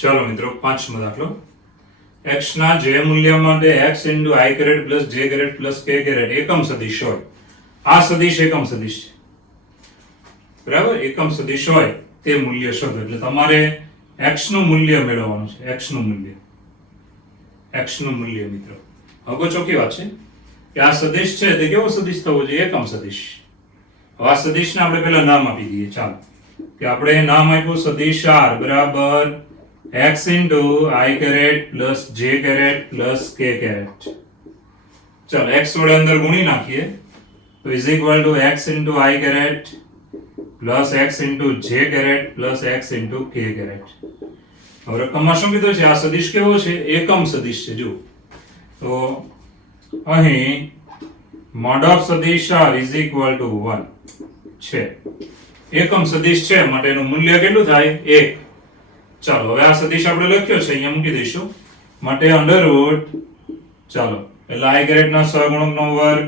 ચાલો મિત્રો પાંચમો દાખલો x ના જે મૂલ્ય માટે x * i caret plus j caret plus k caret એકમ સદિશ હોય. આ સદિશ એકમ સદિશ છે, બરાબર. એકમ સદિશ હોય તે મૂલ્ય શોધો. એટલે તમારે x નું મૂલ્ય મેળવવાનું છે. x નું મૂલ્ય મિત્રો હવે ચોખ્ખી વાત છે કે આ સદિશ છે તે કેવો સદિશ થવો જોઈએ? એકમ સદિશ. હવે આ સદિશને આપણે પહેલા નામ આપી દઈએ. ચાલો કે આપણે નામ આપ્યું સદિશ r બરાબર x * i caret plus j caret plus k caret. ચાલો x વડે અંદર ગુણી નાખીએ તો is equal to x * i caret plus x * j caret plus x * k caret. હવે રકમમાં શું કીધું છે? આ સદિશ કેવો છે? એકમ સદિશ છે. જો તો અહીં mod of સદિશ r ઇઝ ઇક્વલ ટુ 1 છે. એકમ સદિશ છે માટે એનું મૂલ્ય કેટલું થાય? 1. ચાલો હવે આ સદિશ આપણે લખ્યો છે, અહીંયા મૂકી દઈશું. માટે અંડરરૂટ ચાલો એટલે i કેરેટ ના સહગુણકનો વર્ગ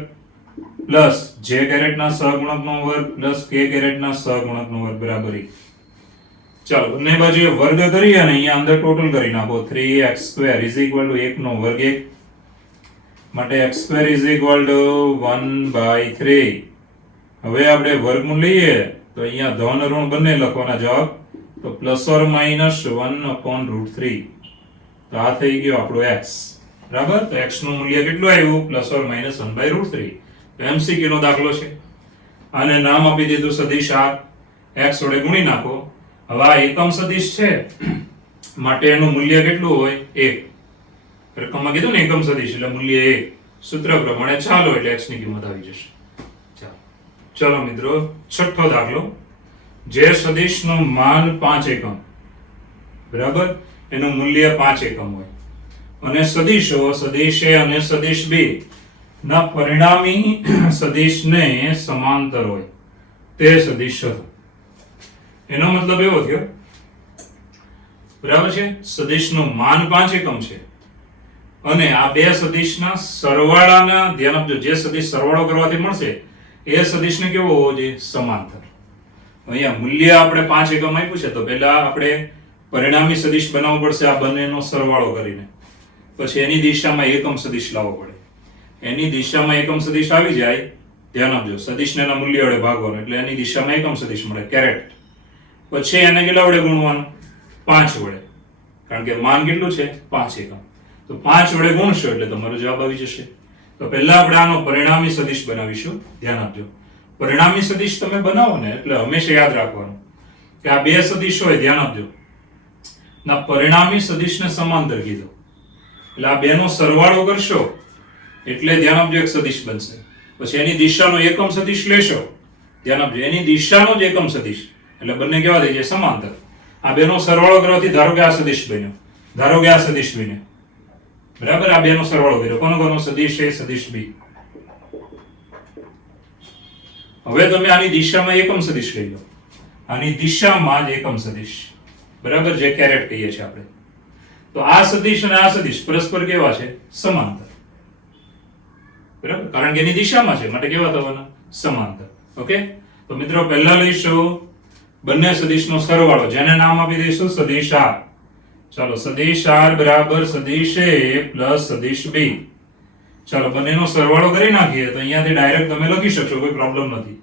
પ્લસ j કેરેટ ના સહગુણકનો વર્ગ પ્લસ k કેરેટ ના સહગુણકનો વર્ગ બરાબર 1. ચાલો બંને બાજુએ વર્ગ કરી અને અહીંયા અંદર ટોટલ કરી નાખો. 3x² = 1 નો વર્ગ 1 માટે x² = 1/3. હવે આપણે વર્ગમૂળ લઈએ તો અહીંયા ધન ઋણ બંને લખવાના. જવાબ તો પ્લસ ઓર માઈનસ 1/√3. તો આ થઈ ગયો આપણો x, બરાબર. તો x નું મૂલ્ય કેટલું આવ્યું? Plus or minus 1/√3. તો MCQ નો દાખલો છે. આને નામ આપી દીધું સદિશ r. x વડે ગુણી નાખો. હવે આ એકમ સદિશ છે માટે એનું મૂલ્ય કેટલું હોય? 1. રકમમાં કીધું ને એકમ સદિશ એટલે મૂલ્ય 1. સૂત્ર પ્રમાણે ચાલો એટલે x ની કિંમત આવી જશે. ચાલો મિત્રો છઠ્ઠો દાખલો. જે સદિશનું માન 5 એકમ, બરાબર, એનું મૂલ્ય 5 એકમ હોય અને સદિશો સદિશ a અને સદિશ b ના પરિણામી સદિશને સમાંતર હોય તે સદિશ શોધો. એનો મતલબ એવો થયો, બરાબર છે, સદિશનું માન 5 એકમ છે અને આ બે સદિશના સરવાળાના, ધ્યાન આપજો, જે સદિશ સરવાળો કરવાથી મળશે એ સદિશને કેવો હોવો જોઈએ? સમાંતર. અહીંયા મૂલ્ય આપણે 5 એકમ આપ્યું છે તો પહેલા આપણે પરિણામી સદિશ બનાવવો પડશે આ બંનેનો સરવાળો કરીને. પછી એની દિશામાં એકમ સદિશ લાવવો પડે. એની દિશામાં એકમ સદિશ આવી જાય, ધ્યાન આપજો, સદિશને એના મૂલ્ય વડે ભાગવાનું એટલે એની દિશામાં એકમ સદિશ મળે કેરેટ. પછી એને કેટલા વડે ગુણવાનું? 5 વડે, કારણ કે માન કેટલું છે? 5 એકમ. તો 5 વડે ગુણશો એટલે તમારો જવાબ આવી જશે. તો પહેલા આપણે આનો પરિણામી સદિશ બનાવીશું. ધ્યાન આપજો, પરિણામી સદિશ તમે બનાવો ને એટલે હંમેશા યાદ રાખવાનું કે આ બે સદિશ હોય, ધ્યાન આપજો, ના પરિણામી સદિશને સમાંતર કીધો એટલે આ બેનો સરવાળો કરશો એટલે ધ્યાન આપજો એક સદિશ બનશે. પછી એની દિશાનો એકમ સદિશ લેશો, ધ્યાન આપજો, એની દિશાનો જ એકમ સદિશ એટલે બંને કેવા થઈ જાય? સમાંતર. આ બેનો સરવાળો કરવાથી ધારો કે આ સદિશ બન્યો, ધારો કે આ સદિશ બન્યો, બરાબર. આ બેનો સરવાળો કર્યો. કોનો સદિશ a સદિશ b. હવે તમે આની દિશામાં એકમ સદિશ લઈ લો, આની દિશામાં જ એકમ સદિશ, બરાબર, જે કેરેટ કહીએ છીએ આપણે. તો આ સદિશ અને આ સદિશ પરસ્પર કેવા છે? સમાંતર, બરાબર, કારણ કે એની દિશામાં છે માટે કેવા થવાના? સમાંતર. ઓકે. તો મિત્રો પહેલા લઈશું બંને સદિશનો સરવાળો, જેને નામ આપી દઈશું સદિશ r. ચાલો સદિશ r બરાબર સદિશ a પ્લસ સદિશ b. ચાલો બંનેનો સરવાળો કરી નાખીએ તો અહીંયાથી ડાયરેક્ટ તમે લખી શકશો, કોઈ પ્રોબ્લેમ નથી.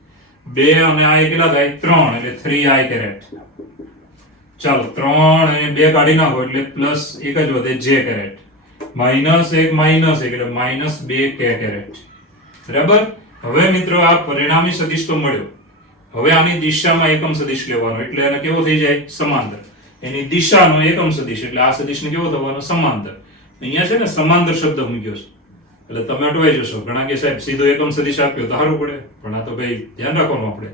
2 અને આ કેટલા થાય? 3 એટલે 3i કેરેટ. ચાલો 3 અને 2 કાઢી નાખો એટલે પ્લસ 1 જ વધે j કેરેટ. -1 એટલે -2k કેરેટ. બરાબર. હવે મિત્રો આ પરિણામી સદિશ તો મળ્યો. હવે આની દિશામાં એકમ સદિશ લેવાનો એટલે એને કેવો થઈ જાય? સમાંતર. એની દિશાનો એકમ સદિશ એટલે આ સદિશને કેવો થવાનો? સમાંતર. અહીંયા છે ને સમાંતર શબ્દ મૂક્યો છે એટલે તમે અટવાઈ જશો. ઘણા કે સાહેબ સીધો એકમ સદિશ આપ્યો તો સારું પડે, પણ આ તો ભાઈ ધ્યાન રાખવાનું આપણે.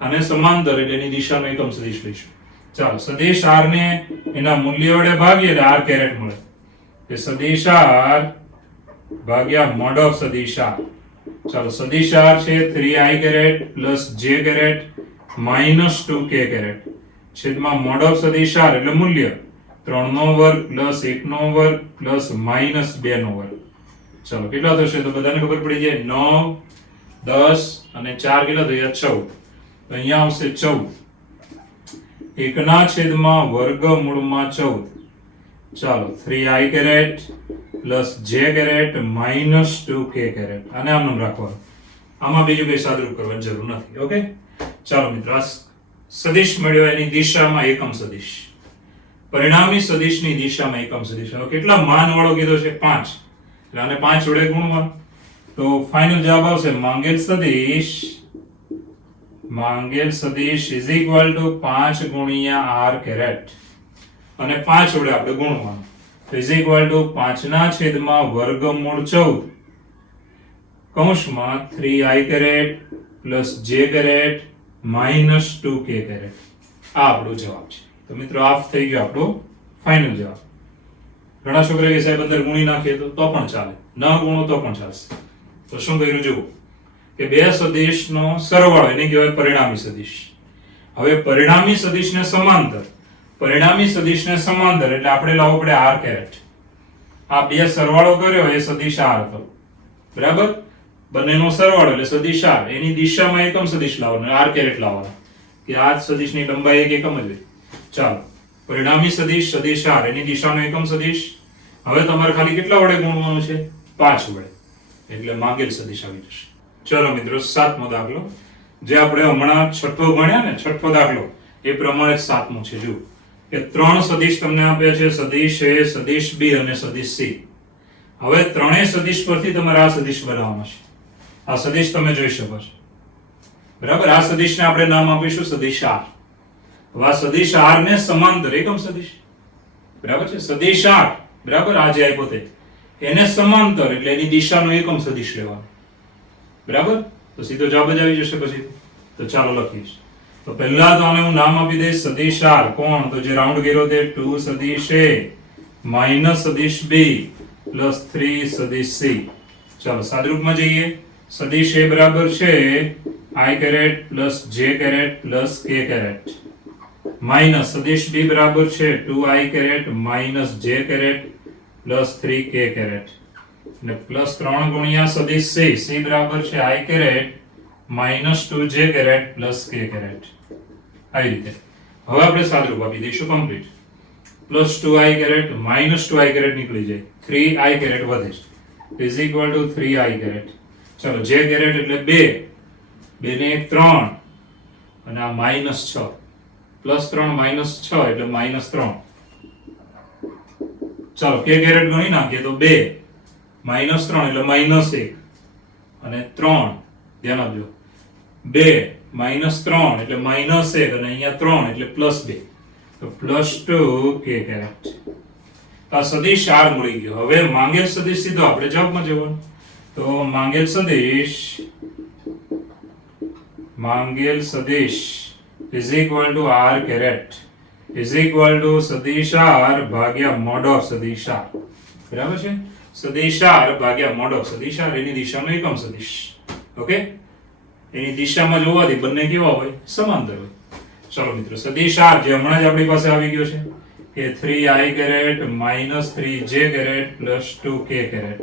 આને સમાંતર એટલે એની દિશાનો એકમ સદિશ લઈશું. ચાલો સદિશ r ને એના મૂલ્ય વડે ભાગીએ એટલે r કેરેટ મળે. કે સદિશ r ભાગ્યા mod of સદિશ r. ચાલો સદિશ r છે 3i caret plus j caret minus 2k caret છેદમાં mod of સદિશ r એટલે મૂલ્ય 3 નો વર્ગ પ્લસ 1 નો વર્ગ પ્લસ માઈનસ 2 નો વર્ગ. ચાલો કેટલા થશે? તો બધાને ખબર પડી જાય. 9, 10 અને 4 કેટલા થયા? 14. તો અહીંયા આવશે 14. 1/14. ચાલો 3i caret plus j caret minus 2k caret. આને આમ રાખવાનું, આમાં બીજું કઈ સાદરૂપ કરવાની જરૂર નથી. ઓકે, ચાલો મિત્રો, આ સદિશ મળ્યો એની દિશામાં એકમ સદિશ, પરિણામી સદિશની દિશામાં એકમ સદિશ. હવે કેટલા માન વાળો કીધો છે? 5. એટલે આને 5 વડે ગુણવાનું. તો ફાઇનલ જવાબ આવશે માંગેલ સદિશ ઇઝ ઇક્વલ ટુ 5 ગુણ્યા r કેરેટ, અને 5 વડે આપણે ગુણવાનું. તો ઇઝ ઇક્વલ ટુ 5 ના છેદમાં વર્ગમૂળ 14 કૌંસમાં 3i caret plus j caret minus 2k caret. આ આપણો જવાબ છે. તો મિત્રો આ થઈ ગયો આપણો ફાઇનલ જવાબ. ઘણા છોકરા કે સાહેબ અંદર ગુણી નાખીએ તો પણ ચાલે, ન ગુણો તો પણ ચાલશે. તો શું કર્યું જુઓ કે બે સદિશનો સરવાળો એને કહેવાય પરિણામી સદિશ. હવે પરિણામી સદિશને સમાંતર એટલે આપણે લાવવો પડે r કેરેટ. આ બે સરવાળો કર્યો એ સદિશ r હતો, બરાબર? બંનેનો સરવાળો એટલે સદિશ r, એની દિશામાં એકમ સદિશ લાવવાનો, r કેરેટ લાવવાનો, કે આ સદિશની લંબાઈ એક એકમ જ હોય. ચાલો, પરિણામી સદિશ r, એની દિશાનો એકમ સદિશ. હવે તમારે ખાલી કેટલા વડે ગુણવાનું છે? 5 વડે. એટલે માંગેલ સદિશ આવી જશે. ચલો મિત્રો, 7મો દાખલો, જે આપણે હમણાં છઠ્ઠો ભણ્યા ને, છઠ્ઠો દાખલો એ પ્રમાણે 7મો છે. જુઓ કે 3 સદિશ તમને આપ્યા છે, સદિશ a, સદિશ b અને સદિશ c. હવે ત્રણેય સદિશ પરથી તમારે આ સદિશ બનાવવાનો છે. આ સદિશ તમે જોઈ શકો છો, બરાબર? આ સદિશને આપણે નામ આપીશું સદિશ r. હવે આ સદિશ r ને સમાંતર એકમ સદિશ, બરાબર છે? સદિશ r, બરાબર, આ જે આપ્યો તે એને સમાંતર એટલે એની દિશાનો એકમ સદિશ લેવાનો, બરાબર? તો સીધો જવાબ જ આવી જશે પછી. તો ચાલો લખીશ. તો પહેલા તો આને હું નામ આપી દઈશ સદિશ r. કોણ? તો જે રાઉન્ડ કર્યો તે 2 સદિશ a માઇનસ સદિશ b પ્લસ 3 સદિશ c. ચાલો સાદરૂપમાં જઈએ. સદિશ a બરાબર છે i caret plus j caret plus k caret minus સદિશ b બરાબર છે 2i caret minus j caret plus 3k caret, અને પ્લસ 3 ગુણ્યા સદિશ c બરાબર છે i caret minus 2j caret plus k caret. આવી રીતે હવે આપણે સાદરૂપ આપી દઈશું complete. Plus 2i caret minus 2i caret નીકળી જાય, 3i કેરેટ વધે છે, is equal to 3i caret. ચલો, j કેરેટ એટલે 2 ને 1 3, અને આ માઇનસ 6, પ્લસ 3 માઇનસ 6 એટલે માઇનસ 3. ચાલો, k કેરેટ ગણી નાખીએ તો 2 માઇનસ 3 એટલે માઇનસ 1, અને 3, ધ્યાન આપજો, 2 માઇનસ 3 એટલે માઇનસ 1, અને અહીંયા 3 એટલે પ્લસ 2, તો પ્લસ 2k કેરેટ. આ સદિશ r મળી ગયો. હવે માંગેલ સદિશ સીધો આપણે જવાબમાં જવાનું. તો માંગેલ સદિશ is equal to r caret is equal to સદિશ r ભાગ્યા મોડ ઓફ સદિશ r. બરાબર છે? સદિશ r ભાગ્યા મોડ ઓફ સદિશ r, એની દિશાનો એકમ સદિશ. ઓકે, એની દિશામાં જોવાથી બંને કેવા હોય? સમાંતર હોય. ચલો મિત્રો, સદિશ r જે હમણાં જ આપણી પાસે આવી ગયો છે કે 3i caret minus 3j caret plus 2k caret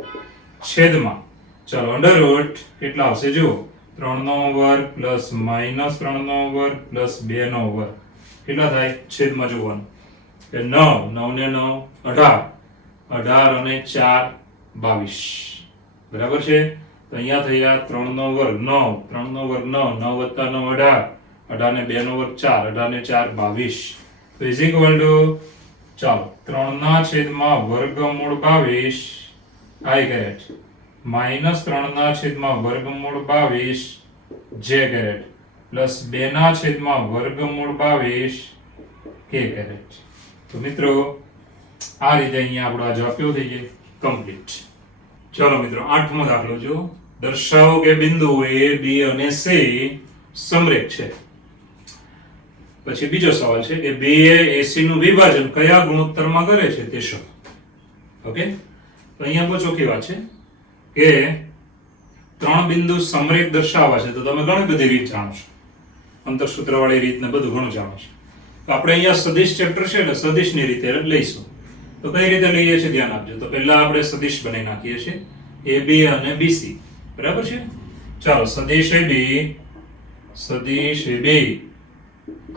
છેદમાં, ચલો અંડરરૂટ કેટલા આવશે જુઓ, 3નો વર્ગ પ્લસ માઇનસ 3નો વર્ગ પ્લસ 2નો વર્ગ, કેટલા થાય? છેદમાં જોવાનું કે 9, 9 ને 9 18, 18 અને 4 22, બરાબર છે? તો અહીંયા થયા 3નો વર્ગ 9, 3નો વર્ગ 9, 9 વત્તા 9 18, 18 ને 2નો વર્ગ 4, 18 ને 4 22. તો ઇઝ ઇક્વલ ટુ, ચાલો, 3 ના છેદમાં વર્ગમૂળ 22 i કેરેટ માઇનસ 3 ના છેદમાં વર્ગમૂળ 22 j કેરેટ પ્લસ 2 ના છેદમાં વર્ગમૂળ 22 k કેરેટ. તો મિત્રો આ રીતે અહીંયા આપણો આ જવાબ કેવો થઈ જાય? કમ્પ્લીટ. ચલો મિત્રો, 8મો દાખલો જો. દર્શાવો કે બિંદુ a, b અને c સમરેખ છે. પછી બીજો સવાલ છે કે b એ ac નું વિભાજન કયા ગુણોત્તરમાં કરે છે તે શોધો. ઓકે, તો અહીંયા બહુ ચોખ્ખી વાત છે કે 3 બિંદુ સમરેખ દર્શાવવા છે, તો તમે ઘણી બધી રીત જાણો છો, અંતરસૂત્રવાળી રીત ને બધું ઘણું જાણો છો. તો આપણે અહીંયા સદિશ ચેપ્ટર છે એટલે સદિશની રીતે લઈશું. તો કઈ રીતે લઈએ છીએ ધ્યાન આપજો. તો પહેલા આપણે સદિશ બનાવી નાખીએ છીએ AB અને BC, બરાબર છે? ચાલો, સદિશ AB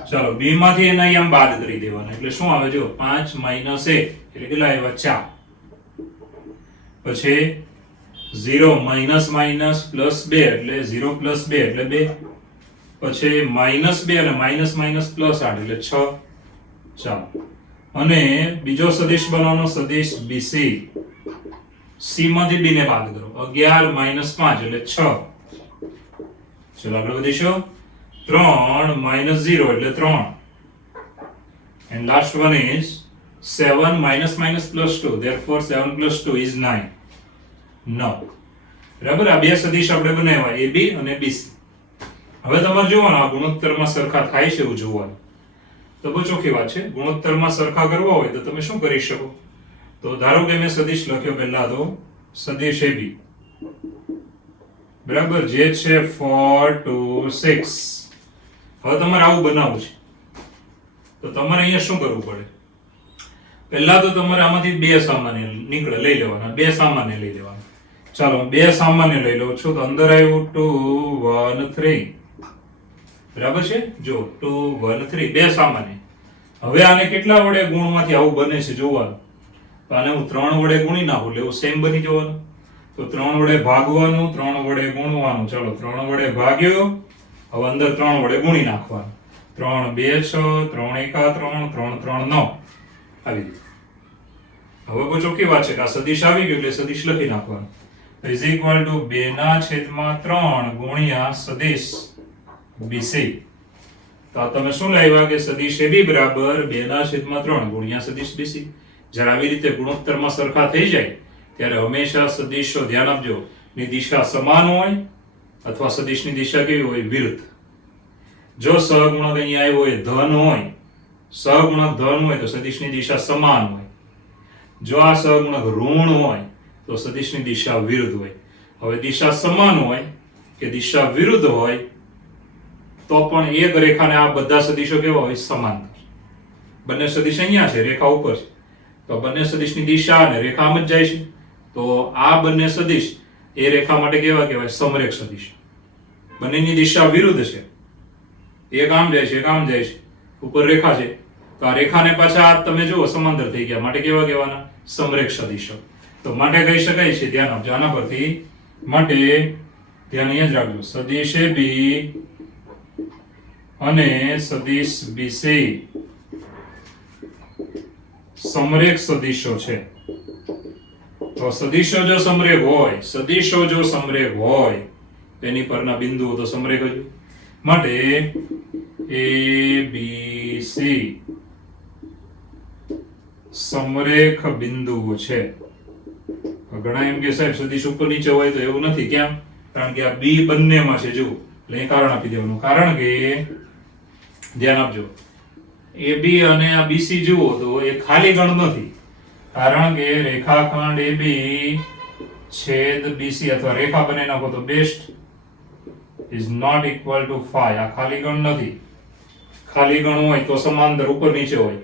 ચાલો b માંથી એને અહીંયા બાદ કરી દેવાના એટલે શું આવે જો 5 - 1 એટલે કેટલા આવ્યા 4 પછી 0 માઇનસ માઇનસ પ્લસ 2 એટલે 0 પ્લસ 2 એટલે 2 પછી -2 અને માઇનસ માઇનસ પ્લસ 8 એટલે 6 ચાલો અને બીજો સદિશ બનાવવાનો સદિશ BC C માંથી b ને બાદ કરો 11 - 5 એટલે 6 ચલો આગળ વધીશું 3 - 0 એટલે 3 and last one is 7 minus minus plus 2 therefore 7 plus 2 is 9 9 બરાબર આ બે સદિશ આપણે બનાવ્યા AB અને BC હવે તમારે જોવાનું આ ગુણોત્તરમાં સરખા થાય છે એવું જોવાનું તો બહુ ચોખ્ખી વાત છે ગુણોત્તરમાં સરખા કરવા હોય તો તમે શું કરી શકો તો ધારો કે મેં સદિશ લખ્યો પહેલા તો સદિશ AB બરાબર જે છે 4 2 6 હવે તમારે આવું બનાવવું છે તો તમારે અહીંયા શું કરવું પડે પહેલા તો તમારે આમાંથી બે સામાન્ય નીકળે લઈ લેવાના બે સામાન્ય લઈ લેવાના ચાલો બે સામાન્ય લઈ લઉં છું તો અંદર આવ્યું 2 1 3 બરાબર છે જો 2 1 3 બે સામાન્ય હવે આને કેટલા વડે ગુણમાંથી આવું બને છે જોવાનું તો આને હું 3 વડે ગુણી નાખું એટલે એવું સેમ બની જવાનું તો 3 વડે ભાગવાનું 3 વડે ગુણવાનું ચલો 3 વડે ભાગ્યો હવે અંદર 3 વડે ગુણી નાખવાનું 3 2 6 3 1 3 3 3 9 આવી રીતે હવે બહુ ચોખ્ખી વાત છે કે આ સદિશ આવી ગયું એટલે સદિશ લખી નાખવાનું is equal to 2/3 ગુણ્યા સદિશ BC તો તમે શું લાવ્યા કે સદિશ AB બરાબર 2/3 ગુણ્યા સદિશ BC જ્યારે આવી રીતે ગુણોત્તરમાં સરખા થઈ જાય ત્યારે હંમેશા સદિશો ધ્યાન આપજો ની દિશા સમાન હોય અથવા સદિશની દિશા કેવી હોય વિરુદ્ધ જો સહગુણક અહીંયા આવ્યો હોય ધન હોય સહગુણક ધન હોય તો સદિશની દિશા સમાન હોય જો આ સહગુણક ઋણ હોય તો સદિશની દિશા વિરુદ્ધ હોય હવે દિશા સમાન હોય કે દિશા વિરુદ્ધ હોય તો પણ એક રેખાને આ બધા સદિશો કેવા હોય સમાંતર બંને સદિશ અહીંયા છે રેખા ઉપર છે તો બંને સદિશની દિશા અને રેખા આમ જ જાય છે તો આ બંને સદિશ એ રેખા માટે કેવા કહેવાય સમરેખ સદિશ બંનેની દિશા વિરુદ્ધ છે એક આમ જાય છે એક આમ જાય છે ઉપર રેખા છે તો આ રેખાને પાછા તમે જુઓ સમાંતર થઈ ગયા માટે કેવા કહેવાના સમરેખ સદિશો તો માટે કહી શકાય છે ધ્યાન આપજો આના પરથી માટે ધ્યાન અહીંયા જ રાખજો સદિશ AB અને સદિશ BC સમરેખ સદિશો છે તો સદિશો જો સમરેખ હોય તેની પરના બિંદુઓ તો સમરેખ જ માટે ABC સમરેખ બિંદુઓ છે ઘણા એમ કે સાહેબ સદિશ ઉપર નીચે હોય તો એવું નથી કેમ કારણ કે આ B બંનેમાં છે જો એટલે એ કારણ આપી દેવાનું કારણ કે ધ્યાન આપજો AB અને આ BC જુઓ તો એ ખાલી ગણ નથી કારણ કે રેખાખંડ AB છેદ BC અથવા રેખા બનાવી નાખો તો best is not equal to 5 આ ખાલી ગણ નથી ખાલી ગણ હોય તો સમાંતર ઉપર નીચે હોય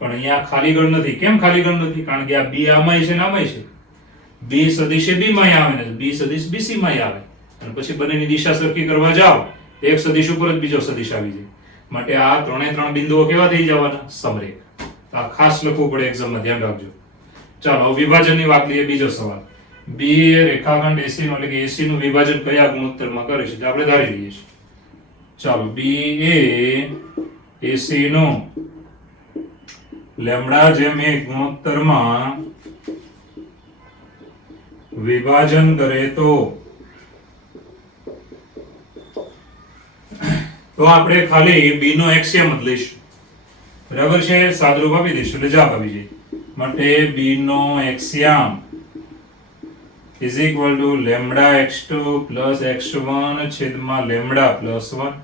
પણ અહીંયા ખાલી ગણ નથી કેમ ખાલી ગણ નથી કારણ કે આ B આમાંય છે ને આમાંય છે B સદિશ B માં આવે ને B સદિશ BC માં આવે અને પછી બંનેની દિશા સરખી કરવા જાવ એક સદિશ ઉપર જ બીજો સદિશ આવી જાય માટે આ ત્રણે ત્રણ બિંદુઓ કેવા થઈ જવાના સમરેખ આ ખાસ લખવું પડે એક્ઝામમાં ધ્યાન રાખજો ચાલો વિભાજનની વાત લઈએ બીજો સવાલ B એ રેખાખંડ AC નું એટલે કે AC નું વિભાજન કયા ગુણોત્તરમાં કરે છે તે આપણે ધારી લઈએ છીએ ચાલો B એ AC નું લેમ્ડા જેમ એક ગુણોત્તરમાં વિભાજન કરે તો આપણે ખાલી B નો એક્સિયમ જ લઈશું બરાબર છે સાદરૂપ આપી દઈશું એટલે જવાબ આવી જાય માટે B નો axiom is equal to lambda x2 plus x1 છેદમાં lambda plus 1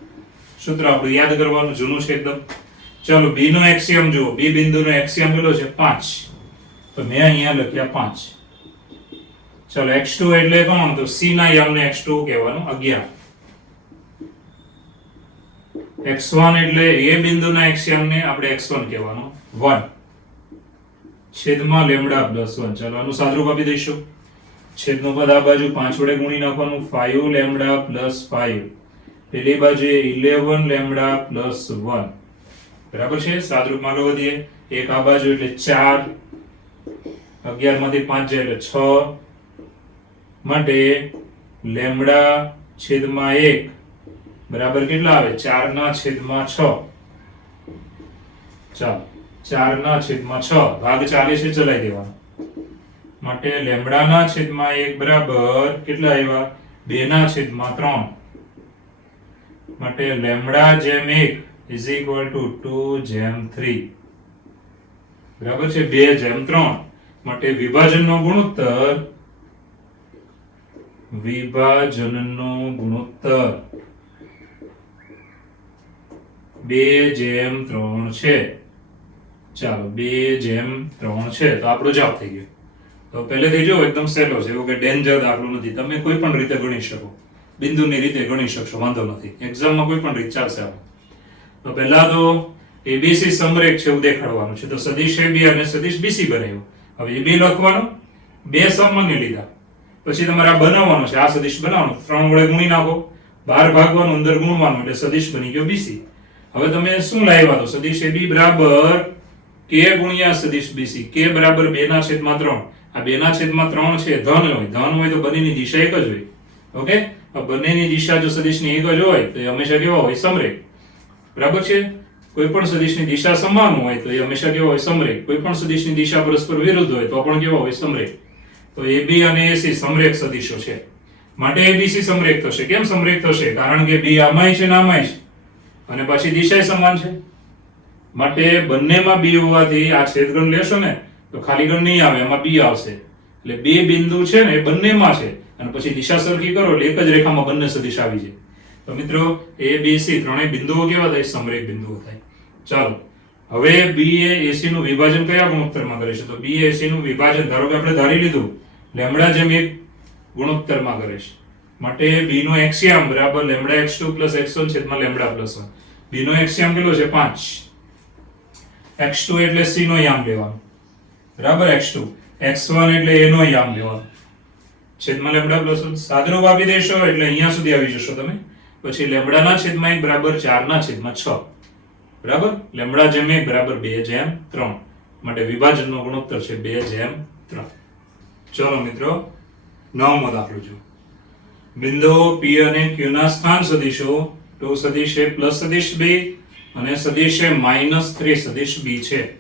સૂત્ર આપણે યાદ કરવાનું જૂનું છે એકદમ ચાલો B નો એક્સિયમ જુઓ B બિંદુનો એક્સિયમ કેટલો છે 5 તો મેં અહીંયા લખ્યા 5 ચાલો x2 એટલે કોણ તો C ના યમને x2 કહેવાનું 11 x1 એટલે એ બિંદુના એક્સિયમને આપણે x1 કહેવાનું 1 છેદમાં lambda plus 1 ચાલો આનું સાદરૂપ આપી દઈશું છેદનું પદ આ બાજુ 5 વડે ગુણી નાખવાનું 5 lambda plus 5 પેલી બાજુએ 11 લેમ્ડા પ્લસ 1 બરાબર છે. સાદરૂપમાં આગળ વધીએ. એક આ બાજુ એટલે 4, 11 માંથી 5 જાય એટલે 6 માટે લેમ્ડા છેદમાં 1 બરાબર કેટલા આવે? 4 ના છેદમાં 6. ચાલો 4 ના છેદમાં 6 ભાગ 40 ચલાવી દેવાનો માટે લેમ્ડા ના છેદમાં 1 બરાબર કેટલા આવ્યા? 2 ના છેદમાં 3 માટે લેમ્ડા જેમ 1 ઇઝ ઇક્વલ ટુ 2/3 બરાબર છે. 2/3 માટે વિભાજનનો ગુણોત્તર 2/3 છે. ચાલો 2/3 છે તો આપણો જવાબ થઈ ગયો. તો પહેલેથી જો એકદમ સહેલો છે, એવું કે ડેન્જર દાખલો નથી. તમે કોઈ પણ રીતે ગણી શકો, બિંદુની રીતે ગણી શકશો, વાંધો નથી. એક્ઝામમાં કોઈ પણ રીત ચાલશે. આપણે તો પહેલા તો એબીસી સમરેખ છે એવું દેખાડવાનું છે. તો સદિશ AB અને સદિશ BC બનાવ્યો. હવે AB લખવાનું, બે સામાન્ય લીધા, પછી તમારે આ બનાવવાનો છે. આ સદિશ બનાવવાનો, 3 વડે ગુણી નાખો, 12 ભાગવાનું, અંદર ગુણવાનું, એટલે સદિશ બની ગયો BC. હવે તમે શું લાવ્યા? તો સદિશ AB બરાબર k ગુણ્યા સદિશ BC. k બરાબર 2/3. આ 2/3 છે ધન હોય. ધન હોય તો બંનેની દિશા એક જ હોય. ઓકે, બંનેની દિશા જો સદિશની એક જ હોય તો એ હંમેશા કેવા હોય? સમરેખ. બરાબર છે. કોઈ પણ સદિશની દિશા સમાન હોય તો એ હંમેશા કેવા હોય? સમરેખ. કોઈ પણ સદિશની દિશા પરસ્પર વિરુદ્ધ હોય તો પણ કેવા હોય? સમરેખ. તો AB અને AC સમરેખ સદિશો છે માટે ABC સમરેખ થશે. કેમ સમરેખ થશે? કારણ કે B આમાંય છે ને આમાંય છે અને પછી દિશા સમાન છે માટે બંનેમાં B હોવાથી આ છેદગણ લેશો ને તો ખાલી ગણ નહીં આવે, એમાં B આવશે. એટલે બે બિંદુ છે ને એ બંનેમાં છે અને પછી દિશા સરખી કરો એટલે એક જ રેખામાં બંને સદિશ આવી જાય. તો મિત્રો ABC ત્રણેય બિંદુઓ કેવા થાય? સમરેખ બિંદુઓ થાય. ચાલો હવે B એ AC નું વિભાજન કયા ગુણોત્તરમાં કરે છે? તો B એ AC નું વિભાજન ધારો કે આપણે ધારી લીધું લેમ્ડા જેમ 1 ગુણોત્તરમાં કરે છે માટે B નો એક્સિયમ બરાબર લેમ્ડા x2 x1 છેદમાં લેમ્ડા +1. B નો એક્સિયમ કેટલો છે? 5. x2 એટલે C નો યામ લેવાનો બરાબર, x2. x1 એટલે A નો યામ લેવાનો છેદમાં લેમ્ડા +1. સાદરૂપ આપી દેશો એટલે અહીંયા સુધી આવી જશો તમે. પછી લેમ્ડા ના છેદમાં 1 બરાબર 4 ના છેદમાં 6 બરાબર. લેમ્ડા જેમ 1 બરાબર 2/3 માટે વિભાજનનો ગુણોત્તર છે 2/3. ચલો મિત્રો 9મો દાખલો જો. બિંદુઓ P અને Q ના સ્થાન સદિશો 2 સદિશ A પ્લસ સદિશ B અને સદિશ A -3 સદિશ B છે.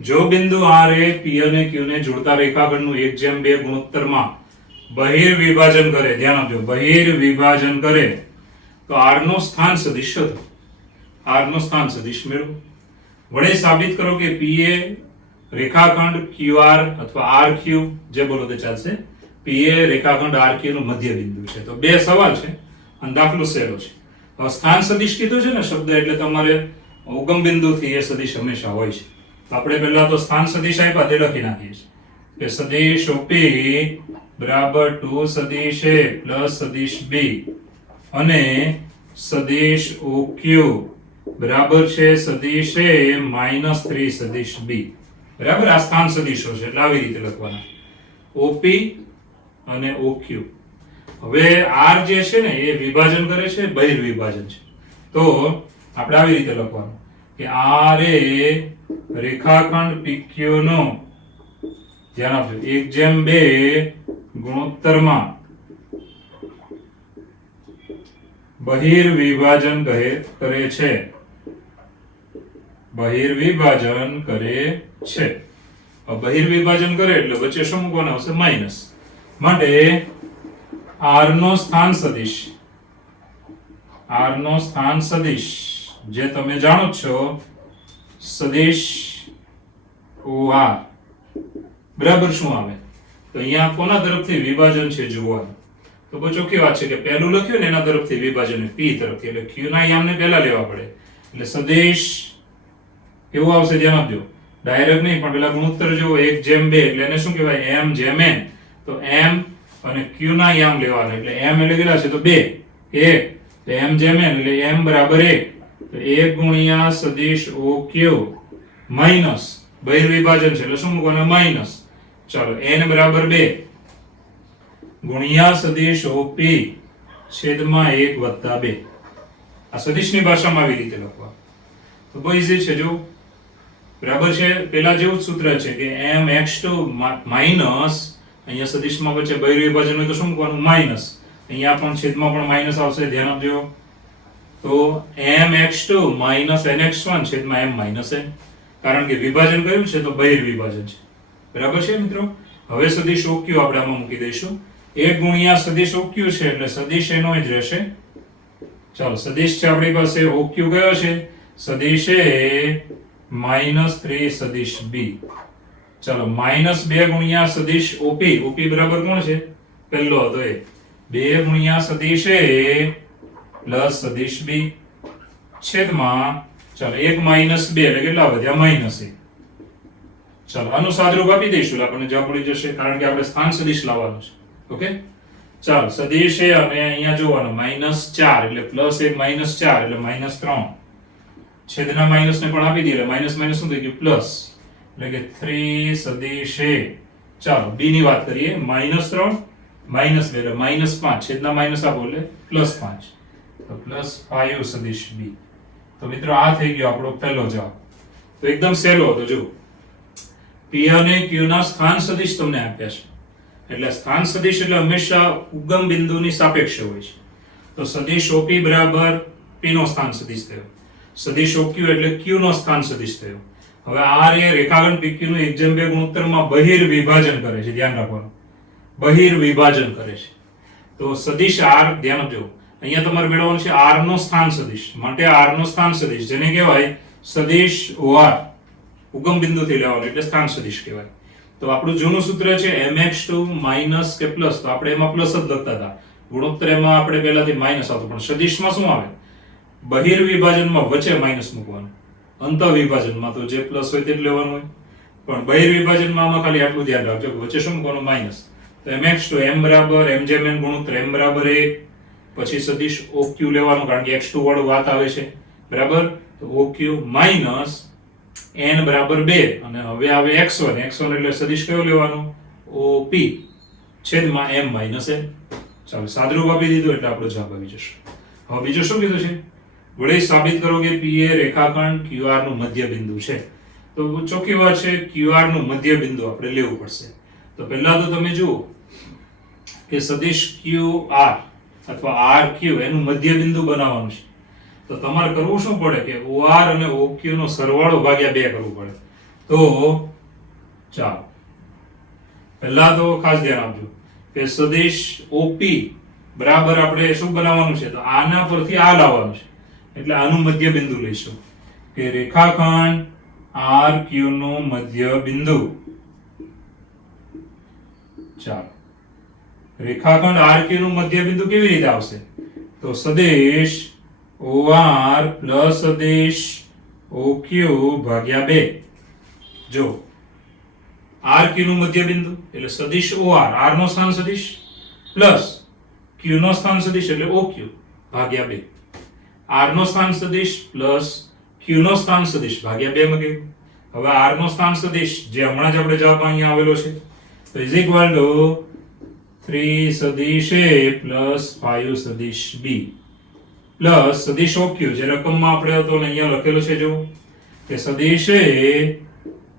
જો બિંદુ R એ P અને Q ને જોડતા રેખાખંડનું 1/2 ગુણોત્તરમાં બહિર્વિભાજન કરે, ધ્યાન આપજો, બહિર્વિભાજન કરે તો R નો સ્થાન સદિશ શોધો. R નો સ્થાન સદિશ મેળવો. વડે સાબિત કરો કે P એ રેખાખંડ QR અથવા RQ જે બોલો તે ચાલશે. P એ રેખાખંડ RQ નું મધ્ય બિંદુ છે. તો બે સવાલ છે અને દાખલો સહેલો છે. હવે સ્થાન સદિશ કીધું છે ને શબ્દ, એટલે તમારે ઉગમ બિંદુથી એ સદિશ હંમેશા હોય છે. તો આપણે પહેલા તો સ્થાન સદિશ આપ્યા તે લખી નાખીએ છીએ કે સદિશ OP બરાબર 2 સદિશ A પ્લસ સદિશ B અને સદિશ OQ બરાબર છે સદિશ A -3 સદિશ B. બરાબર, આ સ્થાન સદિશો છે એટલે આવી રીતે લખવાના OP અને OQ. હવે R જે છે ને એ વિભાજન કરે છે, બહિર્વિભાજન છે. તો આપણે આવી રીતે લખવાનું કે R એ રેખાખંડ PQ નો, ધ્યાન આપજો, 1/2 ગુણોત્તરમાં બહિર્વિભાજન કરે છે. બહિર્વિભાજન કરે છે. બહિર્વિભાજન કરે એટલે વચ્ચે શું મૂકવાનું આવશે? માઇનસ. માટે R નો સ્થાન સદિશ, R નો સ્થાન સદિશ જે તમે જાણો છો સદિશ OR બરાબર શું આવે? તો અહીંયા કોના તરફથી વિભાજન છે જોવાનું. તો બહુ ચોખ્ખી વાત છે કે પહેલું લખ્યું ને એના તરફથી વિભાજન P તરફથી, એટલે Q ના યામને પહેલા લેવા પડે. એટલે સદિશ કેવું આવશે? ધ્યાન આપજો, ડાયરેક્ટ નહીં પણ પેલા ગુણોત્તર જેવો 1/2 એટલે એને શું કહેવાય? M જેમ N. તો M અને Q ના યામ લેવાના એટલે M એટલે કેટલા છે? તો 2. 1 તો M જેમ N એટલે M બરાબર 1. તો 1 ગુણ્યા સદિશ OQ માઈનસ બહિર્વિભાજન છે એટલે શું મૂકવાના? માઈનસ. ચાલો N બરાબર 2 ગુણ્યા સદિશ OP છેદમાં 1 + 2. આ સદિશની ભાષામાં આવી રીતે લખવા. તો બહુ ઈઝી છે. જો બરાબર છે, પેલા જેવું જ સૂત્ર છે કે mx2 માઇનસ, અહીંયા સદિશમાં વચ્ચે બહિર્ વિભાજન હોય તો શું મૂકવાનું? માઇનસ. અહીંયા પણ છેદમાં પણ માઇનસ આવશે, ધ્યાન આપજો. તો mx2 માઇનસ nx1 છેદમાં m માઇનસ n, કારણ કે વિભાજન કયું છે? તો બહિર્ વિભાજન છે. બરાબર છે મિત્રો. હવે સદિશ OQ આપણે આમાં મૂકી દઈશું. 1 ગુણ્યા સદિશ OQ છે એટલે સદિશ એનો જ રહેશે. ચાલો, સદિશ છે આપણી પાસે OQ કયો છે? સદિશ એ -3 સદિશ b. ચાલો, -2 ગુણ્યા સદિશ OP. OP બરાબર કોણ છે? પહેલો હતો એ. 2 ગુણ્યા સદિશ એ પ્લસ સદિશ b છેદમાં, ચાલો 1 -2 એટલે કેટલા વધ્યા? -1. ચાલો, આનું સાદરૂપ આપી દઈશું એટલે આપણને જવાબ મળી જશે, કારણ કે આપણે સ્થાન સદિશ લાવવાનું છે. ઓકે, ચાલો, સદિશ એ અને અહીંયા જોવાનું -4 એટલે +1 -4 એટલે -3. છેદના માઇનસ ને પણ આપી દઈએ એટલે માઇનસ માઇનસ શું થઈ ગયું? પ્લસ. એટલે કે 3 સદિશ એ. ચાલો, b ની વાત કરીએ. -3 -2 એટલે -5. છેદના માઇનસ આપો એટલે +5. તો +5 સદિશ b. તો મિત્રો આ થઈ ગયો આપણો પહેલો જવાબ. તો એકદમ સહેલો હતો. જો p અને q ના સ્થાન સદિશ તમને આપ્યા છે, એટલે સ્થાન સદિશ એટલે હંમેશા ઉગમ બિંદુની સાપેક્ષે હોય છે. તો સદિશ OP બરાબર p નો સ્થાન સદિશ થયો. સદિશ OQ એટલે q નો સ્થાન સદિશ થયો. હવે r એ રેખાખંડ PQ નું 1:2 ગુણોત્તરમાં બહિર્ વિભાજન કરે છે. ધ્યાન રાખવાનું, બહિર્ વિભાજન કરે છે. તો સદિશ r, ધ્યાન આપજો, અહીંયા તમારે મેળવવાનું છે r નો સ્થાન સદિશ. માટે r નો સ્થાન સદિશ જેને કહેવાય સદિશ OR, ઉગમ બિંદુથી લેવાનું એટલે સ્થાન સદિશ કહેવાય. તો આપણું જૂનું સૂત્ર છે mx2 માઇનસ કે પ્લસ, તો આપણે એમાં પ્લસ જ લખતા હતા. ગુણોત્તર એમાં આપણે પહેલાથી માઇનસ આવતું, પણ સદિશમાં શું આવે? બહિર્ વિભાજનમાં વચ્ચે માઇનસ મૂકવાનું. અંત વિભાજનમાં તો જે પ્લસ હોય તે જ લેવાનું હોય, પણ બહિર્ વિભાજનમાં આમાં ખાલી આટલું ધ્યાન રાખજો કે વચ્ચે શું મૂકવાનું? માઇનસ. તો mx2 m બરાબર m જેમ n ગુણોત્તર m બરાબર 1, પછી સદિશ OQ લેવાનું કારણ કે x2 વાળું વાત આવે છે. બરાબર, તો OQ માઇનસ n બરાબર 2 અને હવે આવે x1. x1 એટલે સદિશ કયો લેવાનો? OP છેદમાં m માઇનસ n. ચાલો, સાદરૂપ આપી દીધું એટલે આપણો જવાબ આવી જશે. હવે બીજું શું કીધું છે? વડે સાબિત કરો કે P એ રેખાખંડ QR નું મધ્ય બિંદુ છે. તો ચોખ્ખી વાત છે, QR નું મધ્ય બિંદુ આપણે લેવું પડશે. તો પહેલા તો તમે જુઓ કે સદિશ QR અથવા RQ એનું મધ્ય બિંદુ બનાવવાનું છે. તો તમારે કરવું શું પડે કે OR અને OQ નો સરવાળો ભાગ્યા 2 કરવું પડે. તો ચાલો, પહેલા તો ખાસ ધ્યાન આપજો કે સદિશ OP બરાબર આપણે શું બનાવવાનું છે? તો આના પરથી આ લાવવાનું છે, એટલે આનું મધ્ય બિંદુ લઈશું કે રેખાખંડ RQ નું મધ્ય બિંદુ. ચાલો, રેખાખંડ RQ નું મધ્ય બિંદુ કેવી રીતે આવશે? તો સદિશ OR પ્લસ સદિશ OQ ભાગ્યા 2. જો RQ નું મધ્ય બિંદુ એટલે સદિશ OR, R નો સ્થાન સદિશ પ્લસ Q નો સ્થાન સદિશ એટલે OQ ભાગ્યા 2. R નો સ્થાન સદિશ પ્લસ Q નો સ્થાન સદિશ ભાગ્યા 2 મૂકે. હવે R નો સ્થાન સદિશ જે હમણાં જ આપણે જવાબ અહીંયા આવેલો છે, તો ઇઝ ઇક્વલ ટુ 3 સદિશ A પ્લસ 5 સદિશ B પ્લસ સદિશ OQ જે રકમમાં આપણે હતો ને અહીંયા લખેલો છે. જો કે સદિશ A